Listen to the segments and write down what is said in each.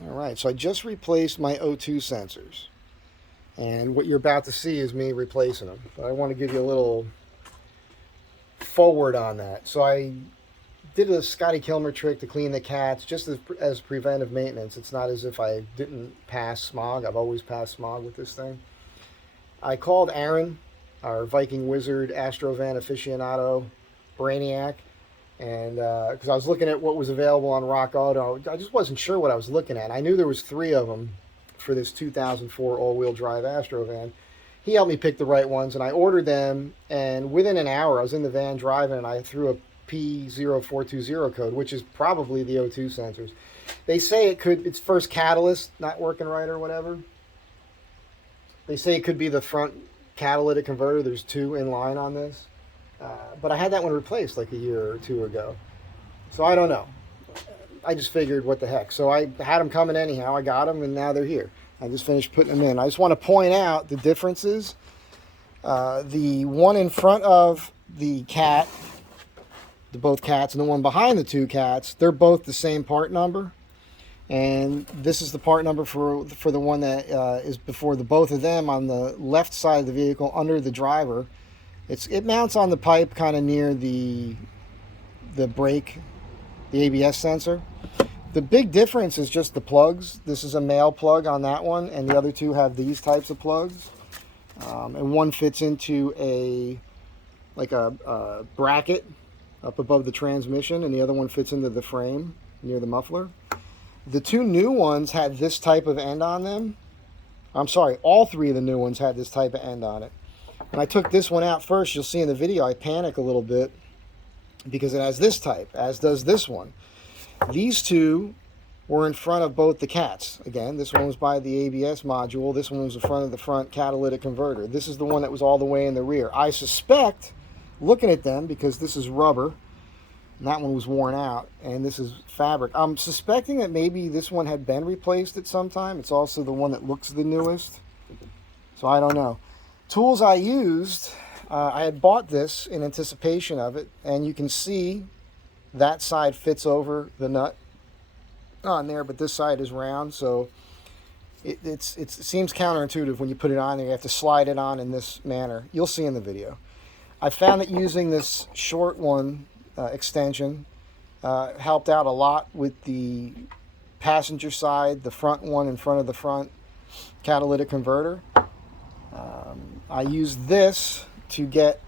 All right, so I just replaced my O2 sensors. And what you're about to see is me replacing them. But I want to give you a little forward on that. So I did a Scotty Kilmer trick to clean the cats just as preventive maintenance. It's not as if I didn't pass smog. I've always passed smog with this thing. I called Aaron, our Viking Wizard Astro van aficionado brainiac, and because I was looking at what was available on Rock Auto, I just wasn't sure what I was looking at. I knew there was three of them for this 2004 all-wheel drive Astro van. He helped me pick the right ones, and I ordered them. And within an hour, I was in the van driving, and I threw a P0420 code, which is probably the O2 sensors. They say it's first catalyst not working right or whatever. They say it could be the front catalytic converter. There's two in line on this. But I had that one replaced like a year or two ago. So I don't know. I just figured, what the heck. So I had them coming anyhow. I got them, and now they're here. I just finished putting them in. I just want to point out the differences. The one in front of the cat, both cats, and the one behind the two cats, they're both the same part number. And this is the part number for the one that is before the both of them on the left side of the vehicle under the driver. It mounts on the pipe kind of near the brake, the ABS sensor. The big difference is just the plugs. This is a male plug on that one, and the other two have these types of plugs. And one fits into a bracket up above the transmission, and the other one fits into the frame near the muffler. The two new ones had this type of end on them. I'm sorry, all three of the new ones had this type of end on it. When I took this one out first, you'll see in the video, I panic a little bit because it has this type, as does this one. These two were in front of both the cats. Again, this one was by the ABS module. This one was in front of the front catalytic converter. This is the one that was all the way in the rear. I suspect, looking at them, because this is rubber, and that one was worn out, and this is fabric, I'm suspecting that maybe this one had been replaced at some time. It's also the one that looks the newest. So I don't know. Tools I used, I had bought this in anticipation of it, and you can see that side fits over the nut on there, but this side is round, so it seems counterintuitive when you put it on there. You have to slide it on in this manner. You'll see in the video. I found that using this short one extension helped out a lot with the passenger side, the front one in front of the front catalytic converter. I used this to get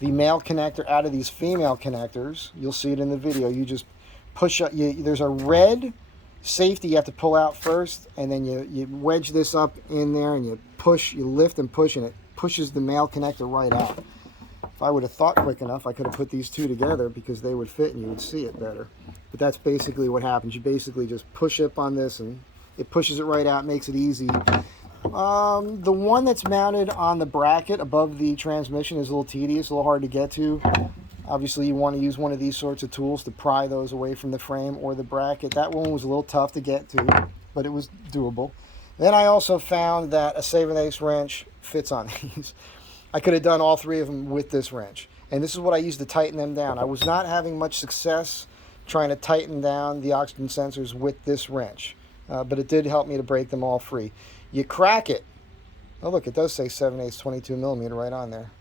the male connector out of these female connectors. You'll see it in the video. You just push up. There's a red safety you have to pull out first, and then you wedge this up in there, and you lift and push, and it pushes the male connector right out. If I would have thought quick enough, I could have put these two together because they would fit and you would see it better. But that's basically what happens. You basically just push up on this, and it pushes it right out, makes it easy. The one that's mounted on the bracket above the transmission is a little tedious, a little hard to get to. Obviously, you want to use one of these sorts of tools to pry those away from the frame or the bracket. That one was a little tough to get to, but it was doable. Then I also found that a 7/8 wrench fits on these. I could have done all three of them with this wrench. And this is what I used to tighten them down. I was not having much success trying to tighten down the oxygen sensors with this wrench. But it did help me to break them all free. You crack it. Oh, look, it does say 7/8 22 millimeter right on there.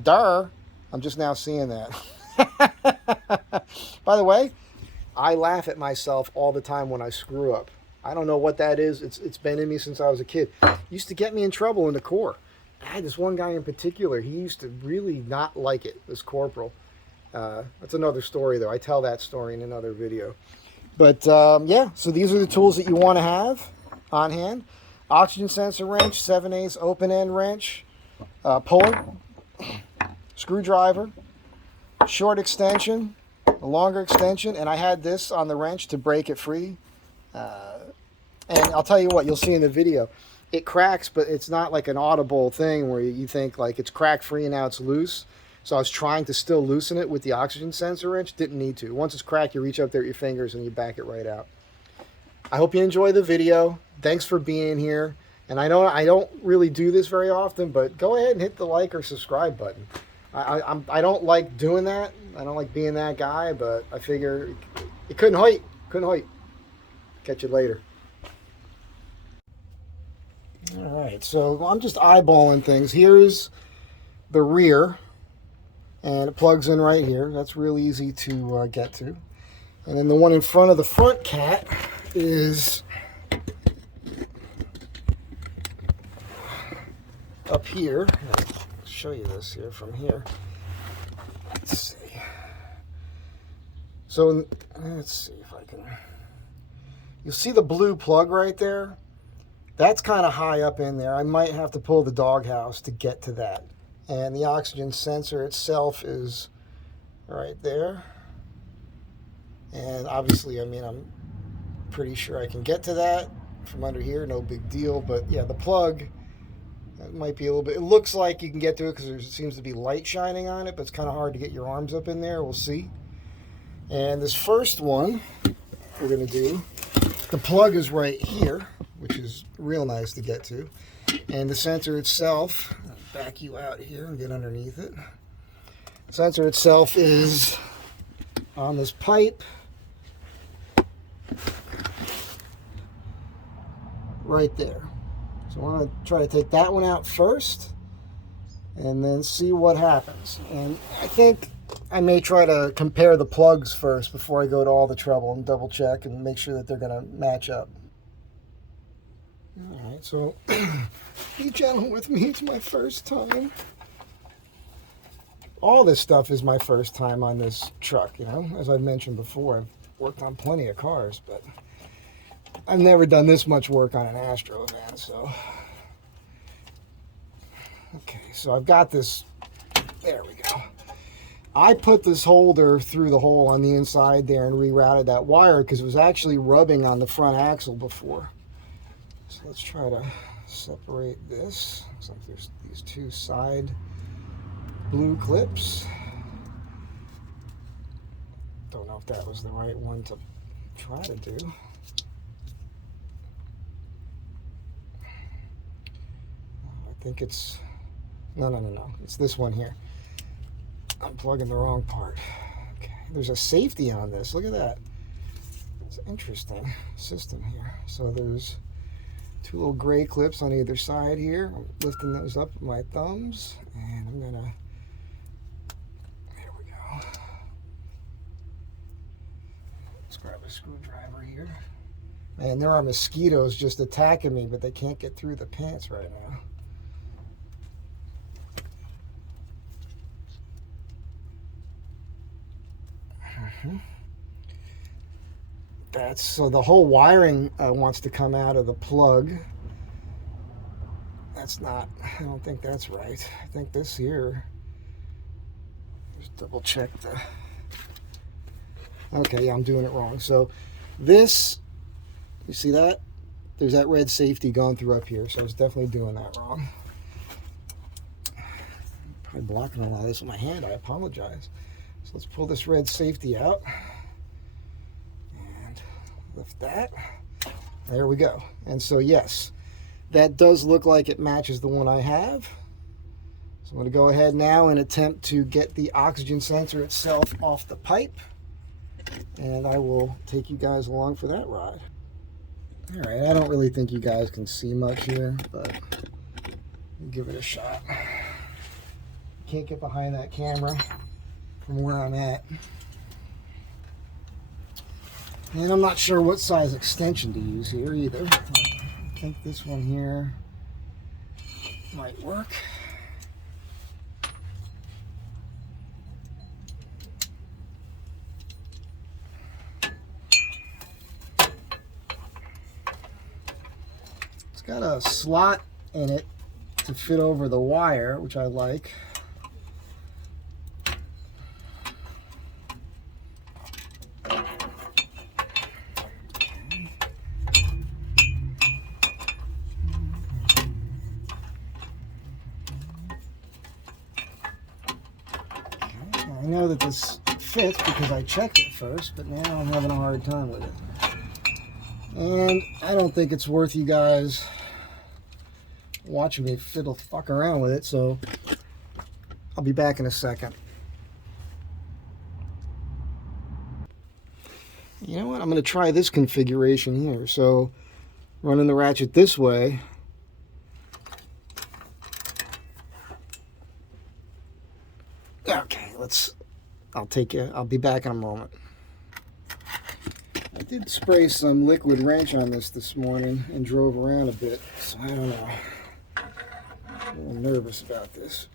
Durr. I'm just now seeing that. By the way, I laugh at myself all the time when I screw up. I don't know what that is. It's been in me since I was a kid. It used to get me in trouble in the Corps. I had this one guy in particular. He used to really not like it, this corporal. That's another story, though. I tell that story in another video. But, yeah, so these are the tools that you want to have on hand. Oxygen sensor wrench, 7/8 open-end wrench, puller, screwdriver, short extension, a longer extension, and I had this on the wrench to break it free. And I'll tell you what, you'll see in the video, it cracks, but it's not like an audible thing where you think like it's crack free and now it's loose. So I was trying to still loosen it with the oxygen sensor wrench. Didn't need to. Once it's cracked, you reach up there with your fingers and you back it right out. I hope you enjoy the video. Thanks for being here. And I know I don't really do this very often, but go ahead and hit the like or subscribe button. I don't like doing that. I don't like being that guy, but I figure it couldn't hurt. Couldn't hurt. Catch you later. All right, so I'm just eyeballing things. Here's the rear, and it plugs in right here. That's real easy to get to. And then the one in front of the front cat is up here. I'll show you this here from here. Let's see. So let's see if I can. You'll see the blue plug right there. That's kind of high up in there. I might have to pull the doghouse to get to that. And the oxygen sensor itself is right there. And obviously, I mean, I'm pretty sure I can get to that from under here. No big deal. But yeah, the plug, that might be a little bit. It looks like you can get to it because there seems to be light shining on it, but it's kind of hard to get your arms up in there. We'll see. And this first one we're going to do, the plug is right here, which is real nice to get to. And the sensor itself, I'll back you out here and get underneath it. The sensor itself is on this pipe right there. So I want to try to take that one out first and then see what happens. And I think I may try to compare the plugs first before I go to all the trouble and double check and make sure that they're going to match up. All right, so be gentle with me. It's my first time. All this stuff is my first time on this truck, you know. As I've mentioned before, I've worked on plenty of cars, but I've never done this much work on an Astro van, so. Okay, so I've got this. There we go. I put this holder through the hole on the inside there and rerouted that wire because it was actually rubbing on the front axle before. So let's try to separate this. Looks like there's these two side blue clips. Don't know if that was the right one to try to do. I think it's, no. It's this one here. I'm plugging the wrong part. Okay, there's a safety on this. Look at that. It's an interesting system here. So there's two little gray clips on either side here. I'm lifting those up with my thumbs, and I'm gonna, there we go. Let's grab a screwdriver here. Man, there are mosquitoes just attacking me, but they can't get through the pants right now. That's so the whole wiring wants to come out of the plug. That's not, I don't think that's right. I think this here, just double check the, okay, yeah, I'm doing it wrong. So this, you see that? There's that red safety going through up here, so I was definitely doing that wrong. Probably blocking a lot of this with my hand, I apologize. So let's pull this red safety out and lift that. There we go. And so yes, that does look like it matches the one I have. So I'm going to go ahead now and attempt to get the oxygen sensor itself off the pipe. And I will take you guys along for that ride. All right, I don't really think you guys can see much here, but we'll give it a shot. Can't get behind that camera from where I'm at. And I'm not sure what size extension to use here either. I think this one here might work. It's got a slot in it to fit over the wire, which I like. I know that this fits because I checked it first, but now I'm having a hard time with it. And I don't think it's worth you guys watching me fiddle fuck around with it, so I'll be back in a second. You know what? I'm going to try this configuration here. So running the ratchet this way. Okay, I'll be back in a moment. I did spray some liquid wrench on this morning and drove around a bit, so I don't know. I'm a little nervous about this.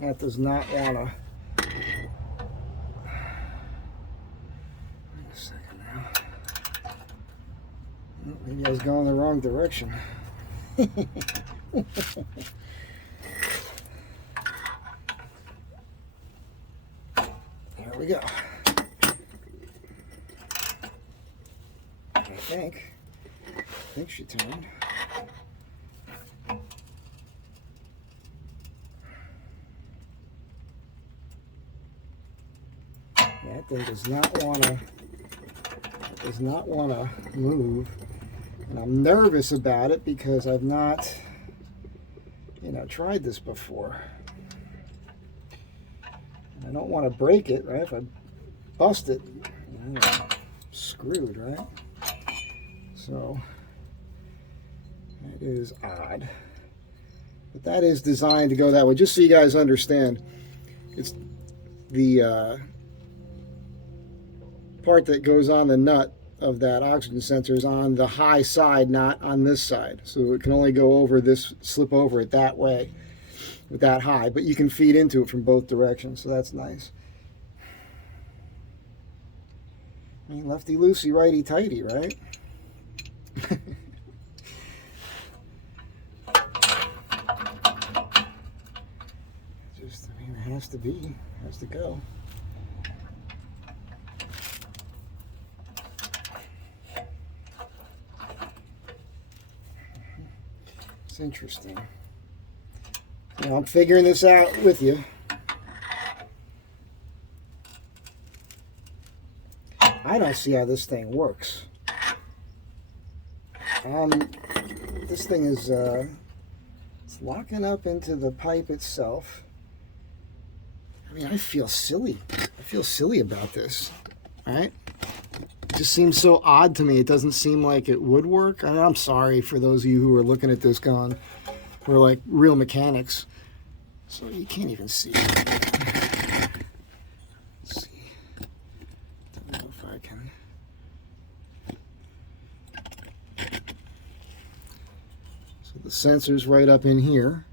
That does not want to. Wait a second now. Oh, maybe I was going the wrong direction. There we go. I think she turned. That thing does not want to move, and I'm nervous about it because I've not, tried this before. And I don't want to break it, right? If I bust it, I'm screwed, right? So that is odd, but that is designed to go that way. Just so you guys understand, it's the part that goes on the nut of that oxygen sensor is on the high side, not on this side. So it can only go over this, slip over it that way with that high, but you can feed into it from both directions, so that's nice. I mean, lefty loosey, righty tighty, right? It has to be, has to go. It's interesting. I'm figuring this out with you. I don't see how this thing works. This thing is it's locking up into the pipe itself. I mean, I feel silly. I feel silly about this. All right? It just seems so odd to me. It doesn't seem like it would work. I'm sorry for those of you who are looking at this going, we're like real mechanics. So you can't even see. Let's see. Don't know if I can. So the sensor's right up in here.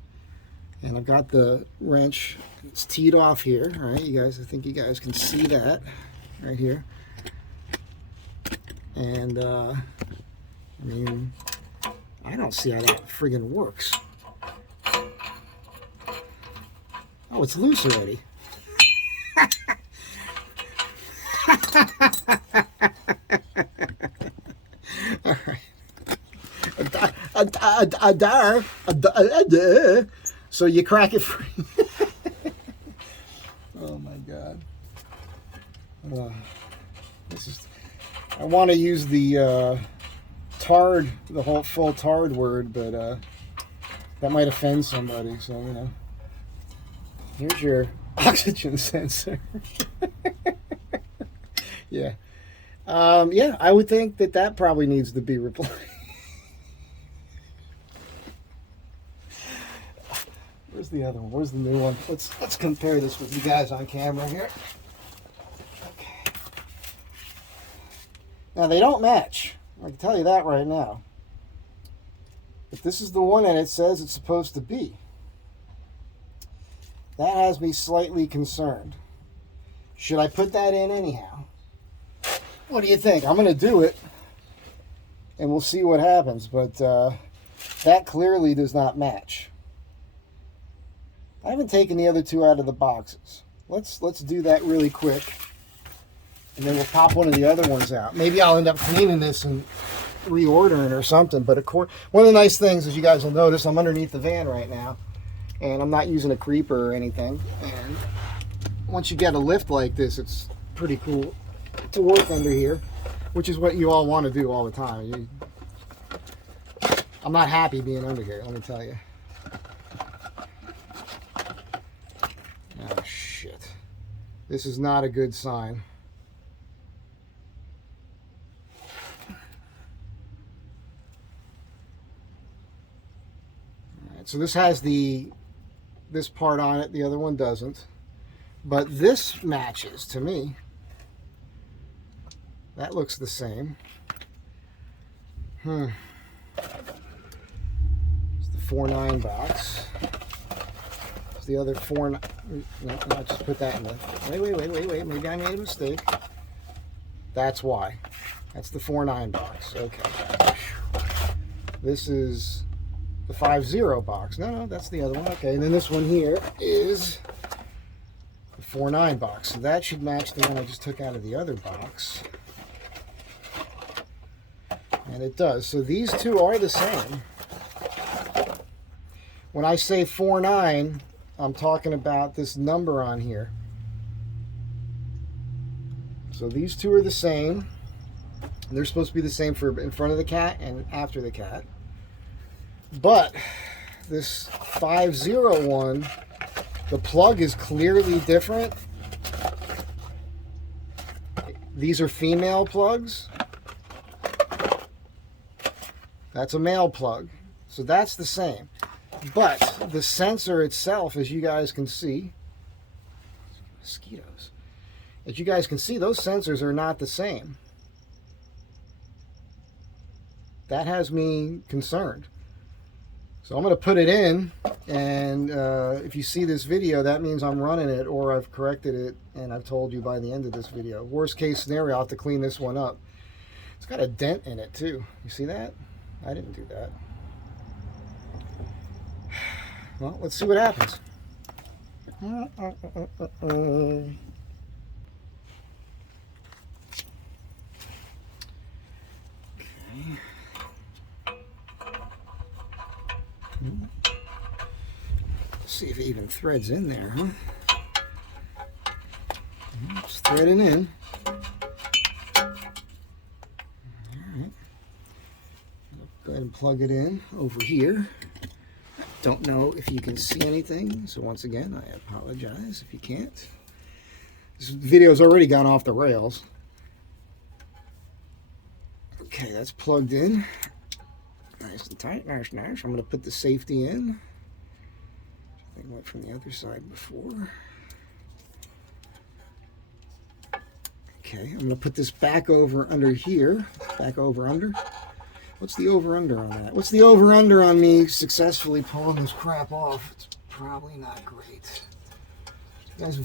And I've got the wrench. It's teed off here. All right, you guys, I think you guys can see that right here. And, I mean, I don't see how that friggin' works. Oh, it's loose already. All right. So you crack it free. Oh my God. This is. I want to use the tard, the whole full tard word, but that might offend somebody. So here's your oxygen sensor. Yeah, yeah. I would think that probably needs to be replaced. Where's the other one? Where's the new one? Let's compare this with you guys on camera here. Okay. Now they don't match. I can tell you that right now. But this is the one that it says it's supposed to be. That has me slightly concerned. Should I put that in anyhow? What do you think? I'm going to do it, and we'll see what happens. But that clearly does not match. I haven't taken the other two out of the boxes. Let's do that really quick, and then we'll pop one of the other ones out. Maybe I'll end up cleaning this and reordering or something. But of course, one of the nice things, as you guys will notice, I'm underneath the van right now, and I'm not using a creeper or anything. And once you get a lift like this, it's pretty cool to work under here, which is what you all want to do all the time. I'm not happy being under here, let me tell you. Oh, shit. This is not a good sign. All right, so this has this part on it, the other one doesn't. But this matches to me. That looks the same. It's the 4.9 box. It's the other 4.9. No, I'll just put that in the. Wait. Maybe I made a mistake. That's why. That's the 4.9 box. Okay. This is the 5.0 box. No, that's the other one. Okay, and then this one here is the 4.9 box. So that should match the one I just took out of the other box. And it does. So these two are the same. When I say 4.9, I'm talking about this number on here. So these two are the same. They're supposed to be the same for in front of the cat and after the cat. But this 5.0 one, the plug is clearly different. These are female plugs. That's a male plug. So that's the same. But the sensor itself, as you guys can see, mosquitoes. As you guys can see, those sensors are not the same. That has me concerned. So I'm going to put it in, and if you see this video, that means I'm running it or I've corrected it, and I've told you by the end of this video. Worst case scenario, I'll have to clean this one up. It's got a dent in it too. You see that? I didn't do that. Well, let's see what happens. Okay. Let's see if it even threads in there, huh? It's threading in. Alright. Go ahead and plug it in over here. Don't know if you can see anything, so once again, I apologize if you can't. This video's already gone off the rails. Okay, that's plugged in. Nice and tight, nice. I'm going to put the safety in. I think I went from the other side before. Okay, I'm going to put this back over under here. Back over under. What's the over-under on that? What's the over-under on me successfully pulling this crap off? It's probably not great. You guys,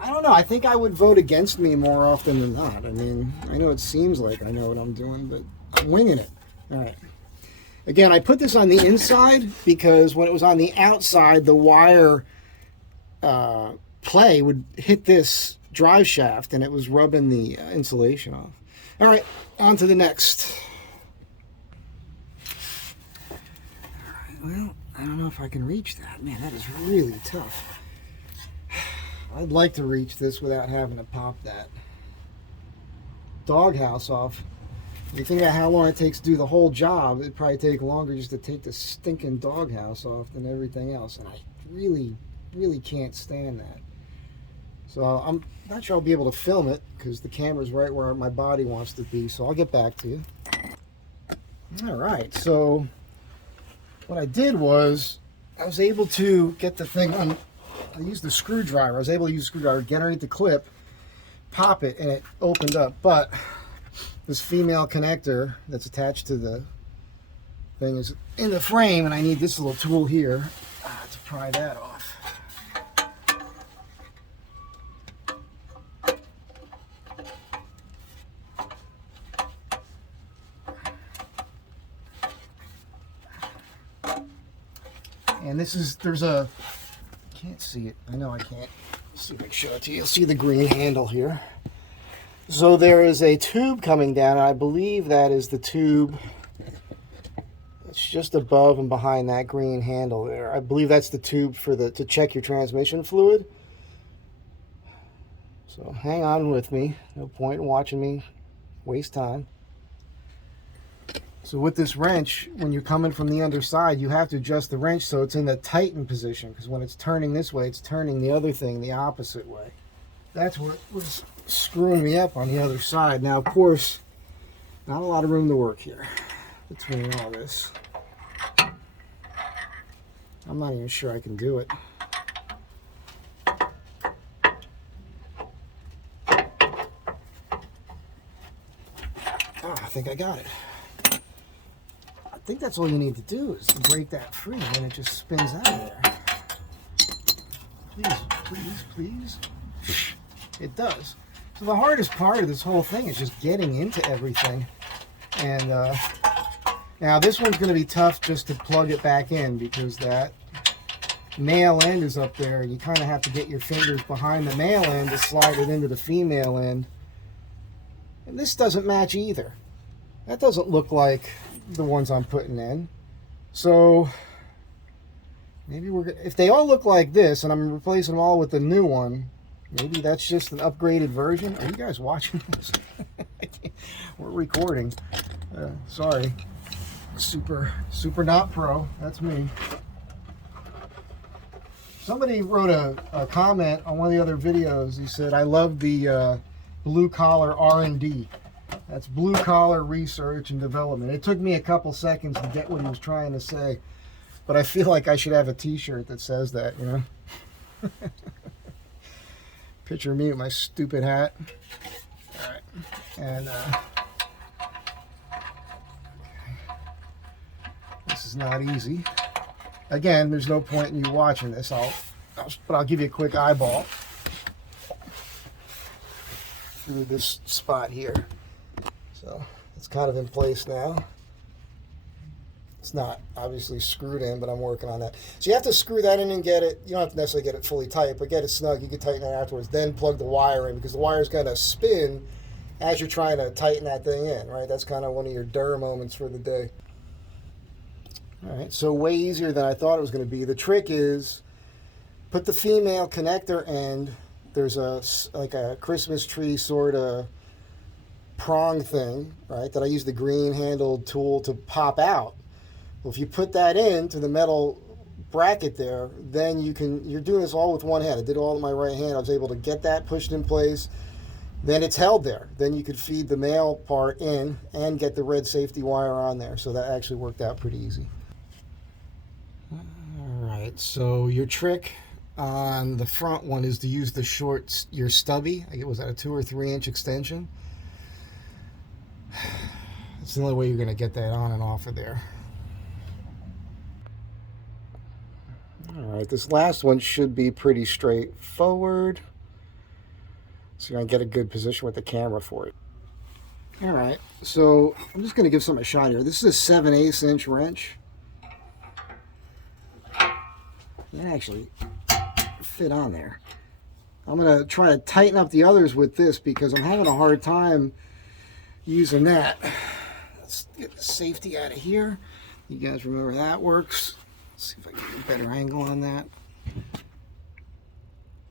I don't know. I think I would vote against me more often than not. I mean, I know it seems like I know what I'm doing, but I'm winging it. All right. Again, I put this on the inside because when it was on the outside, the wire play would hit this drive shaft and it was rubbing the insulation off. All right, on to the next. Well, I don't know if I can reach that. Man, that is really tough. I'd like to reach this without having to pop that doghouse off. When you think about how long it takes to do the whole job, it'd probably take longer just to take the stinking doghouse off than everything else. And I really, really can't stand that. So I'm not sure I'll be able to film it because the camera's right where my body wants to be. So I'll get back to you. All right, so what I did was I was able to get the thing on. I used the screwdriver. I was able to use the screwdriver, get underneath the clip, pop it, and it opened up. But this female connector that's attached to the thing is in the frame, and I need this little tool here to pry that off. And this is, there's a, can't see it. I know I can't. Let's see if I can show it to you. You'll see the green handle here. So there is a tube coming down. I believe that is the tube that's just above and behind that green handle there. I believe that's the tube for to check your transmission fluid. So hang on with me. No point in watching me waste time. So with this wrench, when you're coming from the underside, you have to adjust the wrench so it's in the tighten position, because when it's turning this way, it's turning the other thing the opposite way. That's what was screwing me up on the other side. Now, of course, not a lot of room to work here between all this. I'm not even sure I can do it. Oh, I think I got it. I think that's all you need to do is break that free, and it just spins out of there. Please, please, please. It does. So the hardest part of this whole thing is just getting into everything. And now this one's going to be tough just to plug it back in, because that male end is up there, and you kind of have to get your fingers behind the male end to slide it into the female end. And this doesn't match either. That doesn't look like the ones I'm putting in. So maybe if they all look like this and I'm replacing them all with the new one, maybe that's just an upgraded version. Are you guys watching this? We're recording. Sorry. Super not pro. That's me. Somebody wrote a comment on one of the other videos. He said, I love the blue collar R&D. That's blue collar research and development. It took me a couple seconds to get what he was trying to say, but I feel like I should have a t-shirt that says that, you know. Picture me with my stupid hat. All right. And this is not easy. Again, there's no point in you watching this. But I'll give you a quick eyeball through this spot here. So it's kind of in place now. It's not obviously screwed in, but I'm working on that. So you have to screw that in and get it. You don't have to necessarily get it fully tight, but get it snug. You can tighten it afterwards. Then plug the wire in, because the wire is going to spin as you're trying to tighten that thing in, right? That's kind of one of your durr moments for the day. All right, so way easier than I thought it was going to be. The trick is put the female connector end. There's like a Christmas tree sort of prong thing, right, that I use the green handled tool to pop out. Well, if you put that into the metal bracket there, then you're doing this all with one hand. I did it all with my right hand. I was able to get that pushed in place. Then it's held there. Then you could feed the male part in and get the red safety wire on there. So that actually worked out pretty easy. All right, so your trick on the front one is to use your stubby. I think it was at a 2 or 3 inch extension. That's the only way you're going to get that on and off of there. All right, this last one should be pretty straightforward. So you're going to get a good position with the camera for it. All right, so I'm just going to give something a shot here. This is a 7/8 inch wrench. It actually fit on there. I'm going to try to tighten up the others with this because I'm having a hard time using that. Let's get the safety out of here. You guys remember that works. Let's see if I can get a better angle on that.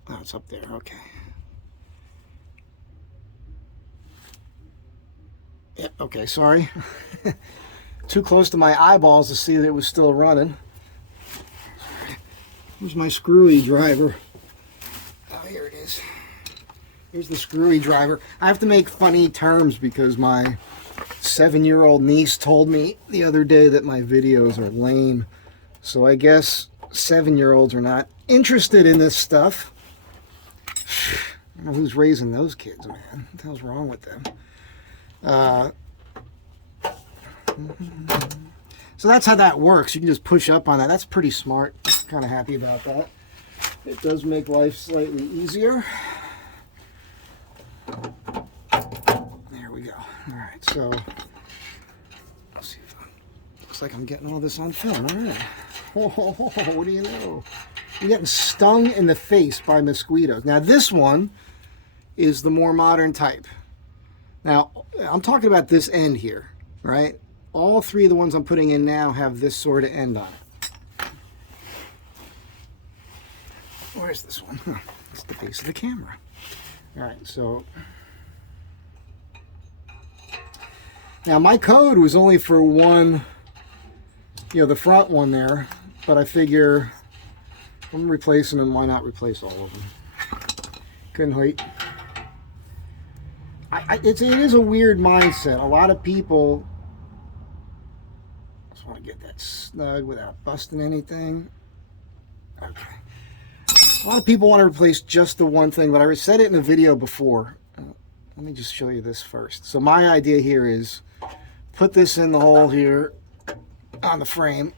Oh, it's up there. Okay. Yep, okay, sorry. Too close to my eyeballs to see that it was still running. Here's my screwy driver. Oh, here it is. Here's the screwy driver. I have to make funny terms because my 7-year-old niece told me the other day that my videos are lame. So I guess 7-year-olds are not interested in this stuff. I don't know who's raising those kids, man. What the hell's wrong with them? So that's how that works. You can just push up on that. That's pretty smart. Kind of happy about that. It does make life slightly easier. There we go. All right, so let's see if looks like I'm getting all this on film. All right. Oh, what do you know? You're getting stung in the face by mosquitoes. Now this one is the more modern type. Now I'm talking about this end here, right? All 3 of the ones I'm putting in now have this sort of end on it. Where's this one? It's the base of the camera. All right, so Now my code was only for one, you know, the front one there, but I figure if I'm replacing them, why not replace all of them? Couldn't wait. It is a weird mindset. A lot of people just want to get that snug without busting anything. Okay. A lot of people want to replace just the one thing, but I said it in a video before. Let me just show you this first. So my idea here is put this in the hole here on the frame.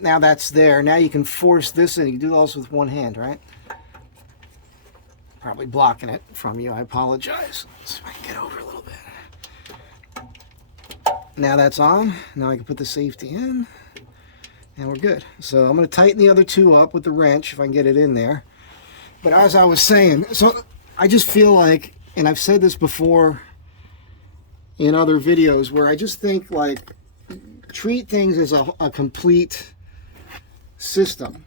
Now that's there. Now you can force this in. You can do this with one hand, right? Probably blocking it from you. I apologize. Let's see if I can get over a little bit. Now that's on. Now I can put the safety in. And we're good. So I'm going to tighten the other two up with the wrench if I can get it in there. But as I was saying, so I just feel like, and I've said this before in other videos, where I just think like treat things as a complete system.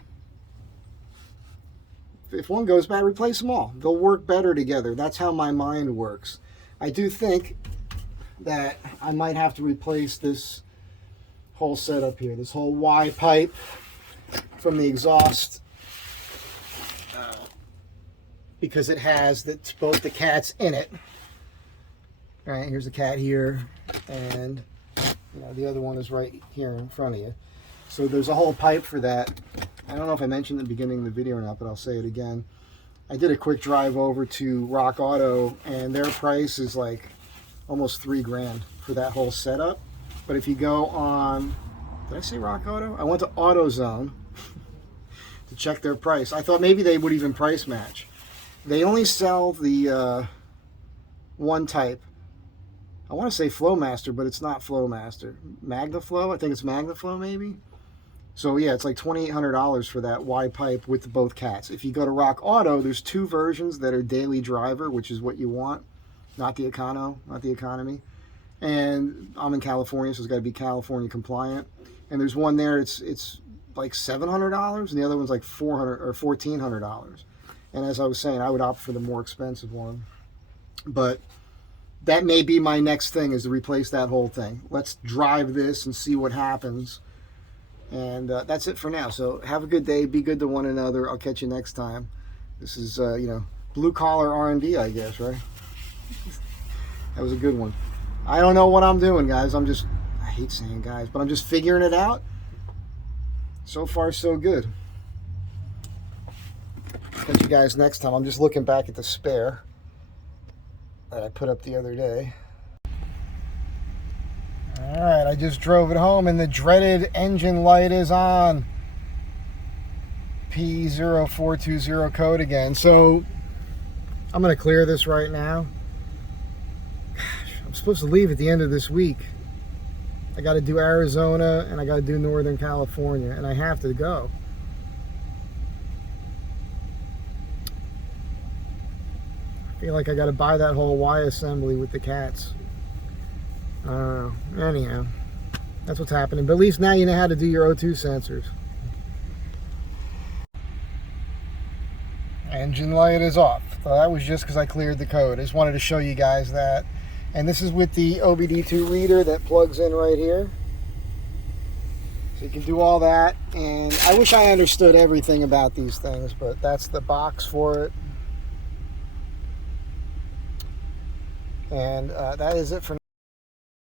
If one goes bad, replace them all. They'll work better together. That's how my mind works. I do think that I might have to replace this whole setup here, this whole Y pipe from the exhaust, because it has both the cats in it. All right, here's a cat here, and you know, the other one is right here in front of you. So there's a whole pipe for that. I don't know if I mentioned at the beginning of the video or not, but I'll say it again. I did a quick drive over to Rock Auto, and their price is like almost $3 grand for that whole setup. But if you go on, did I say Rock Auto? I went to AutoZone to check their price. I thought maybe they would even price match. They only sell the one type. I want to say Flowmaster, but it's not Flowmaster. MagnaFlow? I think it's MagnaFlow maybe. So yeah, it's like $2,800 for that Y pipe with both cats. If you go to Rock Auto, there's two versions that are daily driver, which is what you want, not the economy. And I'm in California, so it's got to be California compliant. And there's one there, it's like $700, and the other one's like $400 or $1,400. And as I was saying, I would opt for the more expensive one. But that may be my next thing, is to replace that whole thing. Let's drive this and see what happens. And that's it for now. So have a good day. Be good to one another. I'll catch you next time. This is, you know, blue collar R&D, I guess, right? That was a good one. I don't know what I'm doing, guys. I hate saying guys, but I'm just figuring it out. So far, so good. Catch you guys next time. I'm just looking back at the spare that I put up the other day. All right, I just drove it home, and the dreaded engine light is on. P0420 code again. So I'm going to clear this right now. Gosh, I'm supposed to leave at the end of this week. I got to do Arizona, and I got to do Northern California, and I have to go. I feel like I got to buy that whole Y assembly with the cats. Anyhow, that's what's happening. But at least now you know how to do your O2 sensors. Engine light is off. So that was just because I cleared the code. I just wanted to show you guys that. And this is with the OBD2 reader that plugs in right here. So you can do all that. And I wish I understood everything about these things, but that's the box for it. And that is it for now.